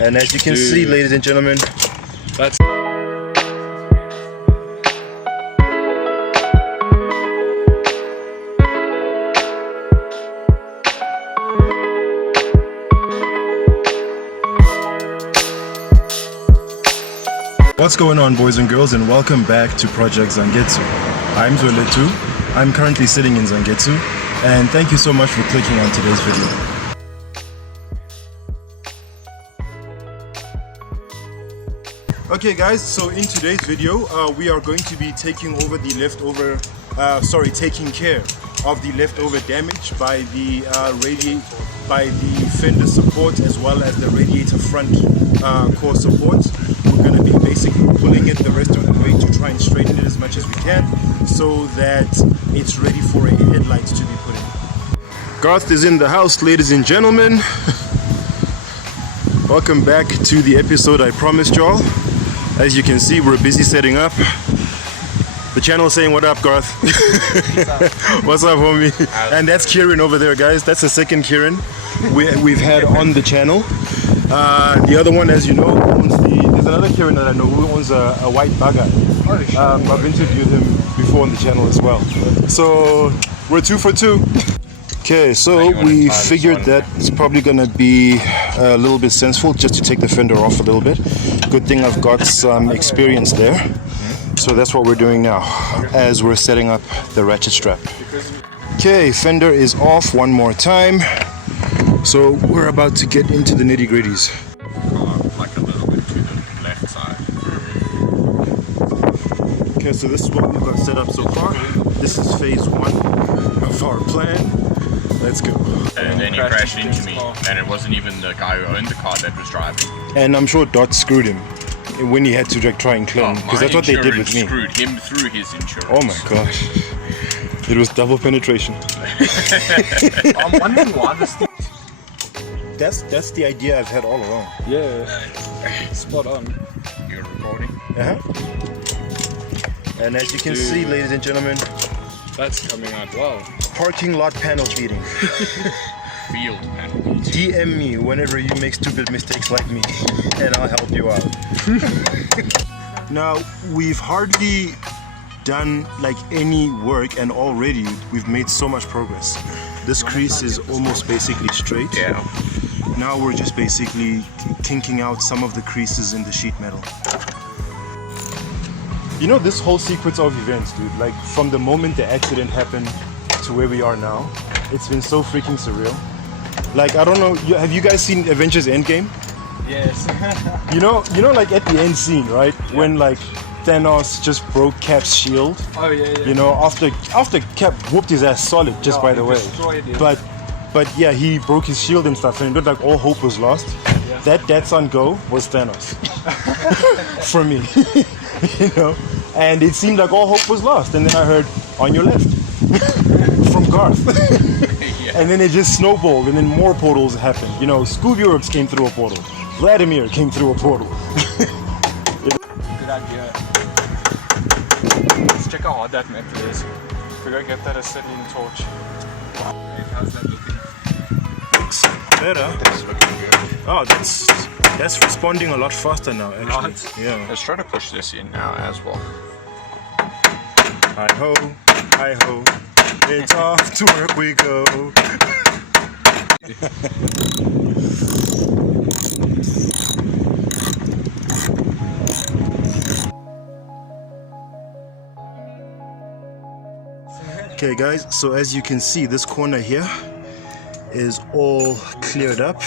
And as you can see, ladies and gentlemen, That's what's going on, boys and girls, and welcome back to Project Zangetsu. I'm Zangetsu. I'm currently sitting in Zangetsu, and thank you so much for clicking on today's video. Okay guys, so in today's video we are going to be taking care of the leftover damage by the fender support as well as the radiator front core support. We're going to be basically pulling it the rest of the way to try and straighten it as much as we can so that it's ready for a headlight to be put in. Garth is in the house, ladies and gentlemen. Welcome back to the episode I promised y'all. As you can see, we're busy setting up. The channel is saying, what up, Garth? What's up, homie? And that's Kieran over there, guys. That's the second Kieran we've had on the channel. The other one, as you know, owns there's another Kieran that I know who owns a white bugger. I've interviewed him before on the channel as well. So we're 2 for 2. Okay, so we figured that it's probably gonna be a little bit sensible just to take the fender off a little bit. Good thing I've got some experience there. So that's what we're doing now as we're setting up the ratchet strap. Okay, fender is off one more time. So we're about to get into the nitty-gritties. like a little bit to the left side. Okay, so this is what we've got set up so far. This is phase 1 of our plan. Let's go. And then he crashed into me, and it wasn't even the guy who owned the car that was driving. And I'm sure Dot screwed him when he had to try and claim, because that's what they did with me. Screwed him through his insurance. Oh my gosh. It was double penetration. I'm wondering why this thing... That's the idea I've had all along. Yeah, spot on. You're recording? And as you can see, ladies and gentlemen, That's coming out well. parking lot panel beating. Field panel. DM me whenever you make stupid mistakes like me, and I'll help you out. Now, we've hardly done like any work, and already we've made so much progress. This crease is almost basically straight. Yeah. Now we're just basically kinking out some of the creases in the sheet metal. You know, this whole sequence of events, dude, like from the moment the accident happened to where we are now, it's been so freaking surreal. Like, I don't know, have you guys seen Avengers Endgame? Yes. You know, like at the end scene, right? Yeah. When like Thanos just broke Cap's shield. Oh yeah. You know, after Cap whooped his ass solid, just by the way. But yeah, he broke his shield and stuff, and it looked like all hope was lost. Yeah. That on go was Thanos. For me. You know, and it seemed like all hope was lost, and then I heard on your left from Garth. Yeah. And then it just snowballed, and then more portals happened. You know, Scooby-Urks came through a portal, Vladimir came through a portal. Good idea. Let's check how hard that metal is. We're gonna get that acetylene torch. How's that looking? Looks better. It's looking good. Oh, that's responding a lot faster now, actually. Right. Yeah. Let's try to push this in now as well. Hi ho, hi ho, it's off to work we go. Okay guys, so as you can see, this corner here is all cleared up.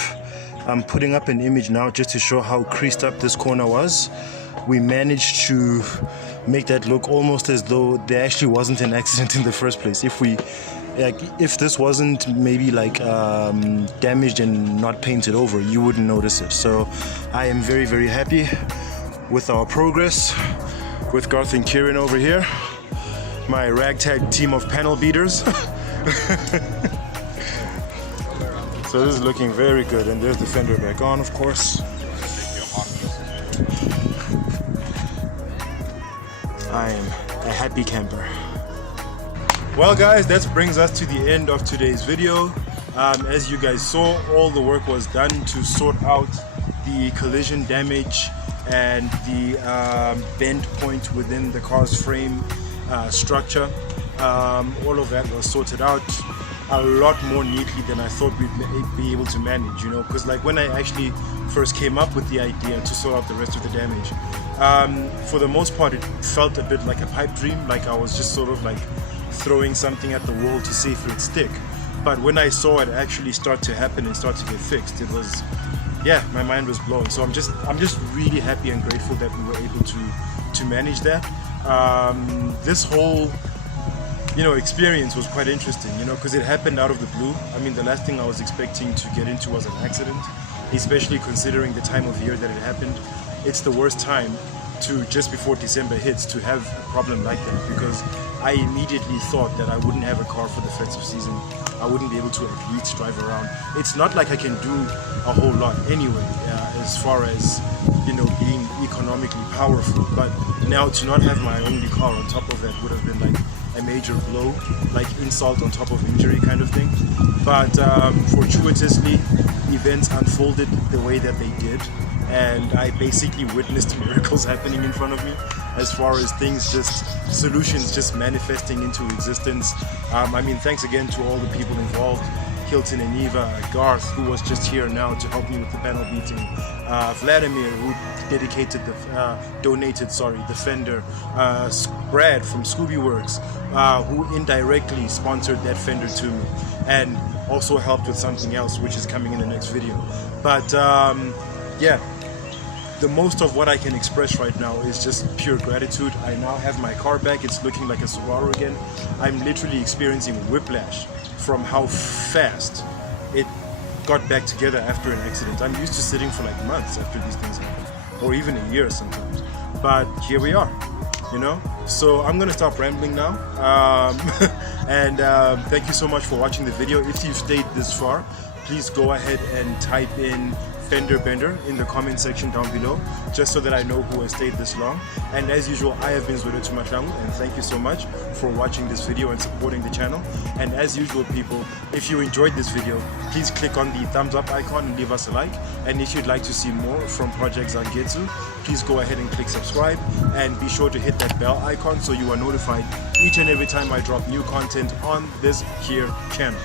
I'm putting up an image now just to show how creased up this corner was. We managed to make that look almost as though there actually wasn't an accident in the first place. If this wasn't maybe like damaged and not painted over, you wouldn't notice it. So I am very, very happy with our progress with Garth and Kieran over here, my ragtag team of panel beaters. So this is looking very good, and there's the fender back on, of course. I am a happy camper. Well guys, that brings us to the end of today's video. As you guys saw, all the work was done to sort out the collision damage and the bend point within the car's frame structure. All of that was sorted out a lot more neatly than I thought we'd be able to manage, you know, because like when I actually first came up with the idea to sort out the rest of the damage, for the most part it felt a bit like a pipe dream, like I was just sort of like throwing something at the wall to see if it would stick. But when I saw it actually start to happen and start to get fixed, it was, yeah, my mind was blown. So I'm just really happy and grateful that we were able to manage that. This whole, you know, experience was quite interesting, you know, because it happened out of the blue. I mean, the last thing I was expecting to get into was an accident, especially considering the time of year that it happened. It's the worst time to, just before December hits, to have a problem like that, because I immediately thought that I wouldn't have a car for the festive season. I wouldn't be able to at least drive around. It's not like I can do a whole lot anyway, as far as, you know, being economically powerful. But now to not have my only car on top of that would have been like a major blow, like insult on top of injury kind of thing. But fortuitously, events unfolded the way that they did, and I basically witnessed miracles happening in front of me, as far as things just, solutions just manifesting into existence. I mean, thanks again to all the people involved, Hilton and Eva, Garth, who was just here now to help me with the panel beating, Vladimir, who donated the fender, Brad from Scooby Works, who indirectly sponsored that fender to me, and also helped with something else which is coming in the next video. But yeah, the most of what I can express right now is just pure gratitude. I now have my car back. It's looking like a Subaru again. I'm literally experiencing whiplash from how fast it got back together after an accident. I'm used to sitting for like months after these things happen, or even a year sometimes. But here we are, you know? So I'm gonna stop rambling now. And thank you so much for watching the video. If you've stayed this far, please go ahead and type in fender bender in the comment section down below, just so that I know who has stayed this long. And as usual, I have been Zangetsu, and thank you so much for watching this video and supporting the channel. And as usual, people, if you enjoyed this video, please click on the thumbs up icon and leave us a like. And if you'd like to see more from Project Zangetsu, please go ahead and click subscribe, and be sure to hit that bell icon so you are notified each and every time I drop new content on this here channel.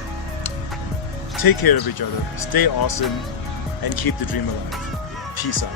Take care of each other, stay awesome, and keep the dream alive. Peace out.